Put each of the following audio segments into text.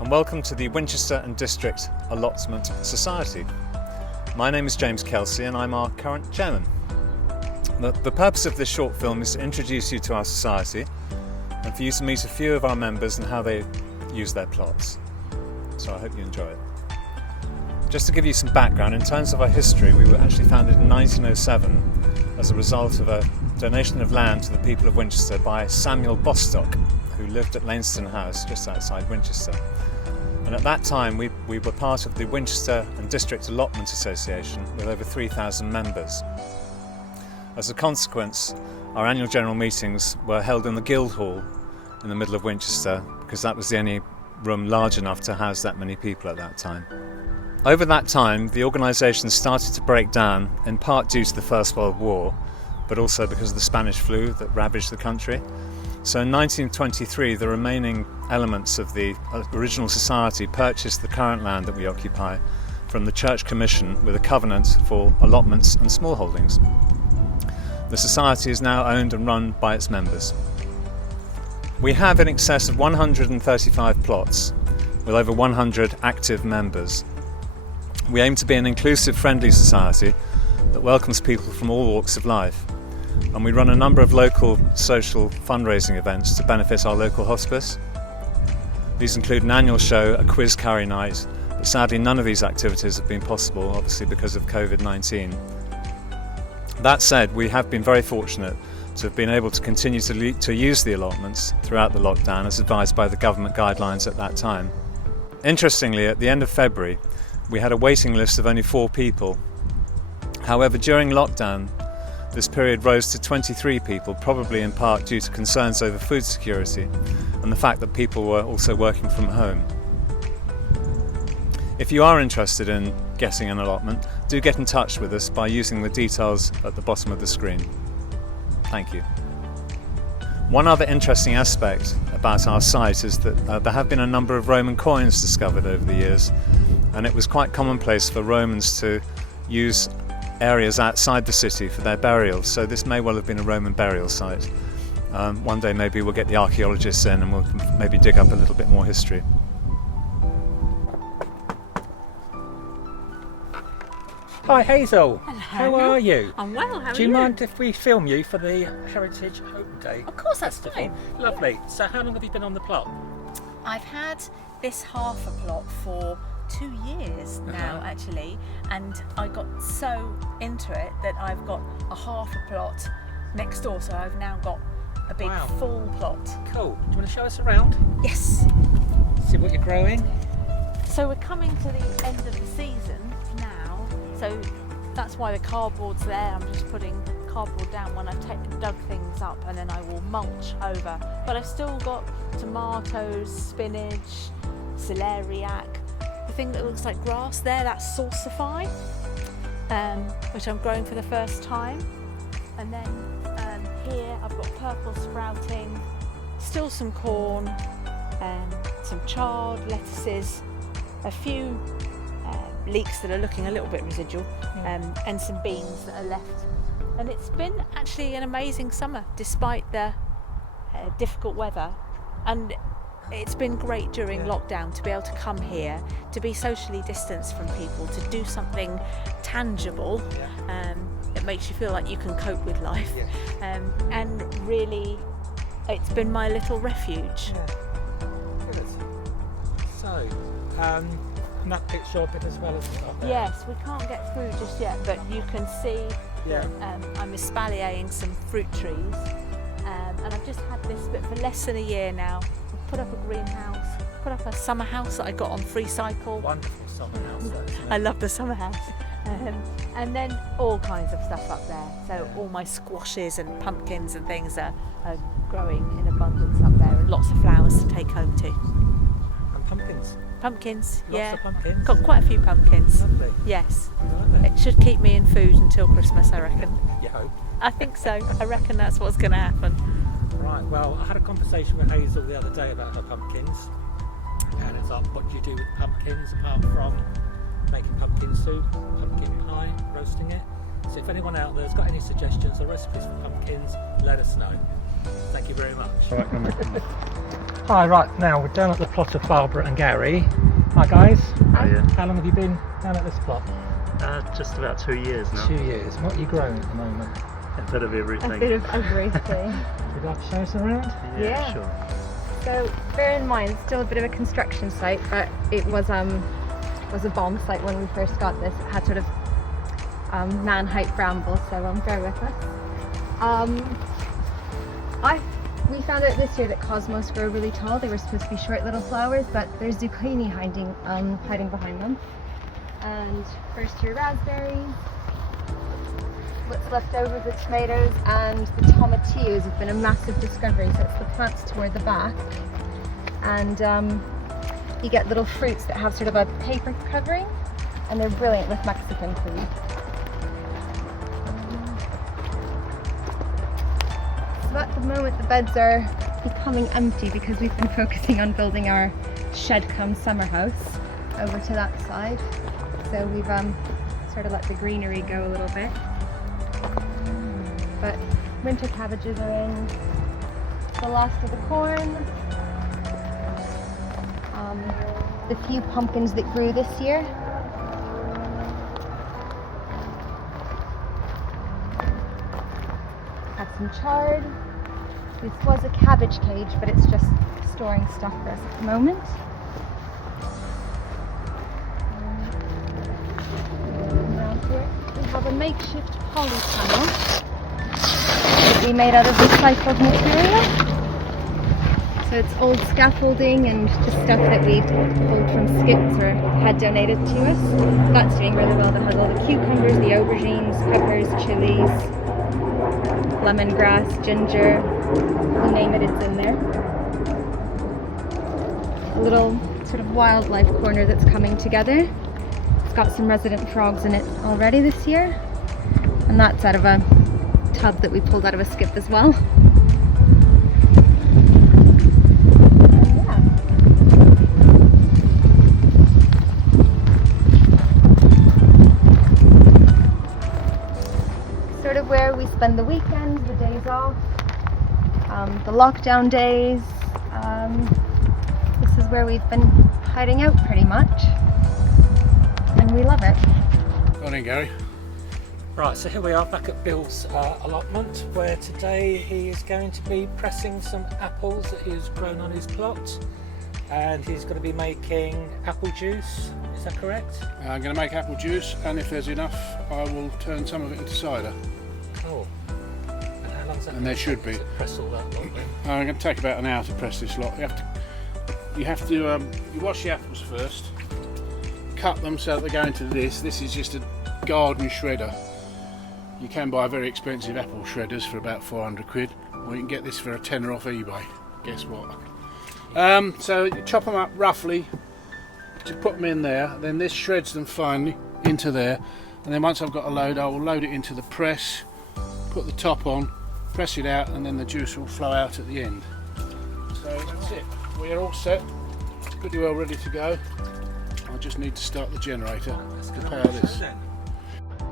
and welcome to the Winchester and District Allotment Society. My name is James Kelsey and I'm our current chairman. The purpose of this short film is to introduce you to our society and for you to meet a few of our members and how they use their plots. So I hope you enjoy it. Just to give you some background, in terms of our history, we were actually founded in 1907 as a result of a donation of land to the people of Winchester by Samuel Bostock, who lived at Lainston House just outside Winchester. And at that time we were part of the Winchester and District Allotment Association with over 3,000 members. As a consequence, our annual general meetings were held in the Guildhall in the middle of Winchester because that was the only room large enough to house that many people at that time. Over that time, the organisation started to break down, in part due to the First World War, but also because of the Spanish flu that ravaged the country. So in 1923, the remaining elements of the original society purchased the current land that we occupy from the Church Commission with a covenant for allotments and small holdings. The society is now owned and run by its members. We have in excess of 135 plots with over 100 active members. We aim to be an inclusive, friendly society that welcomes people from all walks of life. And we run a number of local social fundraising events to benefit our local hospice. These include an annual show, a quiz carry night, but sadly none of these activities have been possible, obviously because of COVID-19. That said, we have been very fortunate to have been able to continue to use the allotments throughout the lockdown as advised by the government guidelines at that time. Interestingly, at the end of February, we had a waiting list of only 4 people. However, during lockdown, this period rose to 23 people, probably in part due to concerns over food security and the fact that people were also working from home. If you are interested in getting an allotment, do get in touch with us by using the details at the bottom of the screen. Thank you. One other interesting aspect about our site is that there have been a number of Roman coins discovered over the years, and it was quite commonplace for Romans to use areas outside the city for their burials, so this may well have been a Roman burial site. One day maybe we'll get the archaeologists in and we'll maybe dig up a little bit more history. Hi Hazel. Hello. How are you? I'm well, how are you? Do you mind if we film you for the Heritage Open Day? Of course, that's Festival? fine. Lovely. So how long have you been on the plot? I've had this half a plot for 2 years now, actually, and I got so into it that I've got a half a plot next door, so I've now got a big full plot. Cool. Do you want to show us around? Yes. See what you're growing? So we're coming to the end of the season now, so that's why the cardboard's there. I'm just putting cardboard down when I've dug things up, and then I will mulch over. But I've still got tomatoes, spinach, celeriac. The thing that looks like grass there, that's salsify, which I'm growing for the first time. And then here I've got purple sprouting, still some corn, some chard, lettuces, a few leeks that are looking a little bit residual, and some beans that are left. And it's been actually an amazing summer despite the difficult weather, and it's been great during lockdown to be able to come here, to be socially distanced from people, to do something tangible that makes you feel like you can cope with life. And really, it's been my little refuge. Good. So, and that picture a bit as well as up there. Yes, we can't get through just yet, but you can see that I'm espaliering some fruit trees, and I've just had this bit for less than a year now. I've put up a greenhouse, put up a summer house that I got on free cycle. Wonderful summer house though, isn't it? I love the summer house. And then all kinds of stuff up there. So all my squashes and pumpkins and things are growing in abundance up there, and lots of flowers to take home too. And pumpkins. Pumpkins, Lots of pumpkins. Got quite a few pumpkins. Lovely. Yes. Lovely. It should keep me in food until Christmas, I reckon. You hope. I think so. I reckon that's what's going to happen. Right, well, I had a conversation with Hazel the other day about her pumpkins, and it's like, what do you do with pumpkins apart from making pumpkin soup, pumpkin pie, roasting it? So if anyone out there's got any suggestions or recipes for pumpkins, let us know. Thank you very much. All right, Hi, right, now we're down at the plot of Barbara and Gary. Hi guys. Oh, yeah. How long have you been down at this plot? Just about 2 years now. 2 years. What are you growing at the moment? A bit of everything. A bit of everything. Would you like to show us around? Yeah. Sure. So bear in mind, it's still a bit of a construction site, but it was a bomb site when we first got this. It had sort of man-height brambles, so bear with us. We found out this year that cosmos grow really tall. They were supposed to be short little flowers, but there's zucchini hiding behind them. And first year raspberries. What's left over, the tomatoes and the tomatillos have been a massive discovery. So it's the plants toward the back, and you get little fruits that have sort of a paper covering, and they're brilliant with Mexican food. So at the moment the beds are becoming empty because we've been focusing on building our shed come summer house over to that side. So we've sort of let the greenery go a little bit. But winter cabbages are in, the last of the corn, the few pumpkins that grew this year. Had some chard. This was a cabbage cage, but it's just storing stuff for us at the moment. Around here we have a makeshift poly panel that we made out of recycled material. So it's old scaffolding and just stuff that we pulled from skips or had donated to us. That's doing really well. That has all the cucumbers, the aubergines, peppers, chilies, lemongrass, ginger, you name it, it's in there. A little sort of wildlife corner that's coming together. It's got some resident frogs in it already this year, and that's out of a tub that we pulled out of a skip as well. Sort of where we spend the weekends, the days off, the lockdown days. This is where we've been hiding out pretty much, and we love it. Morning, Gary. Right, so here we are back at Bill's allotment, where today he is going to be pressing some apples that he has grown on his plot, and he's going to be making apple juice. Is that correct? I'm going to make apple juice, and if there's enough, I will turn some of it into cider. Cool. And how long is that? And there should be. To press all that lot then? I'm going to take about an hour to press this lot. You have to you wash the apples first, cut them so that they go into this. This is just a garden shredder. You can buy very expensive apple shredders for about 400 quid, or you can get this for a tenner off eBay. Guess what? So you chop them up roughly to put them in there, then this shreds them finely into there, and then once I've got a load, I will load it into the press, put the top on, press it out, and then the juice will flow out at the end. So that's it. We are all set, pretty well ready to go. I just need to start the generator to power this.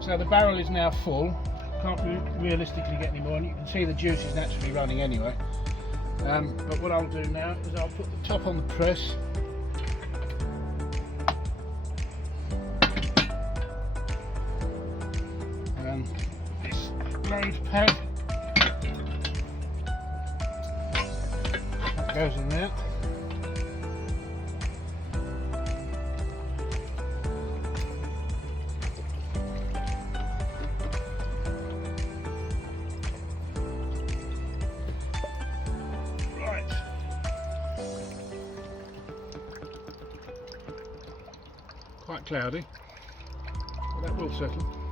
So the barrel is now full, can't realistically get any more, and you can see the juice is naturally running anyway. But what I'll do now is I'll put the top on the press, and this load pad that goes in there. Quite cloudy, but that will settle.